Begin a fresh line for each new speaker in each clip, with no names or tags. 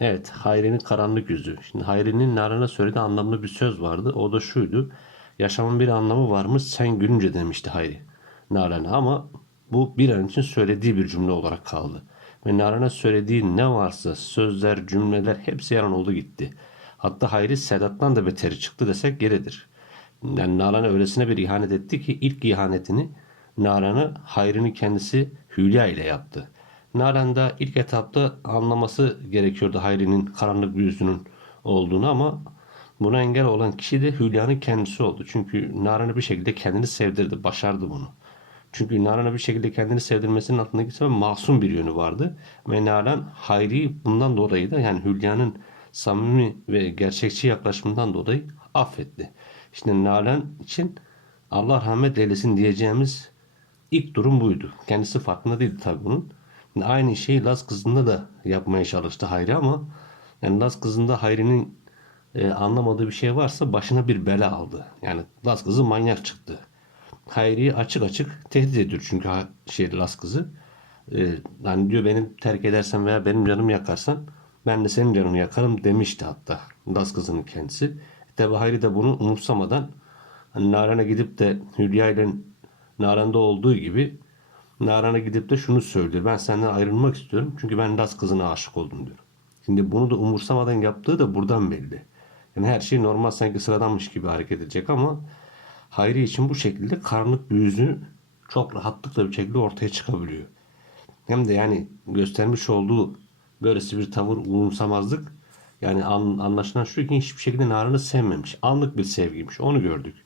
Evet, Hayri'nin karanlık yüzü. Şimdi Hayri'nin Nalan'a söylediği anlamlı bir söz vardı. O da şuydu. Yaşamın bir anlamı varmış sen gülünce demişti Hayri Nalan'a. Ama bu bir an için söylediği bir cümle olarak kaldı. Ve Nalan'a söylediği ne varsa sözler, cümleler hepsi yalan oldu gitti. Hatta Hayri Sedat'tan da beteri çıktı desek geridir. Yani Nalan'a öylesine bir ihanet etti ki ilk ihanetini Nalan'ı Hayri'nin kendisi Hülya ile yaptı. Nalan da ilk etapta anlaması gerekiyordu Hayri'nin karanlık bir yüzünün olduğunu ama buna engel olan kişi de Hülya'nın kendisi oldu. Çünkü Nalan'ı bir şekilde kendini sevdirdi, başardı bunu. Çünkü Nalan'a bir şekilde kendini sevdirmesinin altındaki sebep masum bir yönü vardı. Ve Nalan Hayri'yi bundan dolayı da yani Hülya'nın samimi ve gerçekçi yaklaşımından dolayı affetti. İşte Nalan için Allah rahmet eylesin diyeceğimiz ilk durum buydu. Kendisi farkında değildi tabii bunun. Aynı şeyi Laz kızında da yapmaya çalıştı Hayri ama yani Laz kızında Hayri'nin e, anlamadığı bir şey varsa başına bir bela aldı. Yani Laz kızı manyak çıktı. Hayri'yi açık açık tehdit ediyor çünkü şey Laz kızı. E, hani diyor beni terk edersen veya benim canımı yakarsan ben de senin canını yakarım demişti hatta Laz kızının kendisi. Tabi Hayri de bunu umursamadan hani Nalan'a gidip de Hülya ile Nalan'da olduğu gibi Nalan'a gidip de şunu söylüyor. Ben senden ayrılmak istiyorum çünkü ben Laz kızına aşık oldum diyor. Şimdi bunu da umursamadan yaptığı da buradan belli. Yani her şey normal sanki sıradanmış gibi hareket edecek ama Hayri için bu şekilde karanlık bir yüzü çok rahatlıkla bir şekilde ortaya çıkabiliyor. Hem de yani göstermiş olduğu böylesi bir tavır umursamazlık yani an, anlaşılan şu ki hiçbir şekilde Nalan'ı sevmemiş. Anlık bir sevgiymiş. Onu gördük.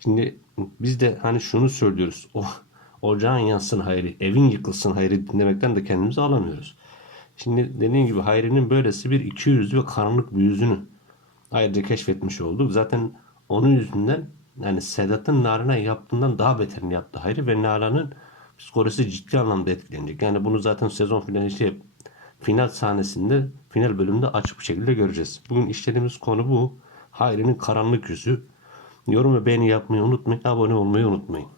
Şimdi biz de hani şunu söylüyoruz. O ocağın yansın Hayri, evin yıkılsın Hayri dinlemekten de kendimizi alamıyoruz. Şimdi dediğim gibi Hayri'nin böylesi bir iki yüzlü ve karanlık bir yüzünü ayrıca keşfetmiş olduk. Zaten onun yüzünden yani Sedat'ın Nalan'a yaptığından daha beterini yaptı Hayri ve Nalan'ın psikolojisi ciddi anlamda etkilenecek. Yani bunu zaten sezon finali şey final sahnesinde final bölümünde açık bir şekilde göreceğiz. Bugün işlediğimiz konu bu. Hayri'nin karanlık yüzü. Yorum ve beğeni yapmayı unutmayın. Abone olmayı unutmayın.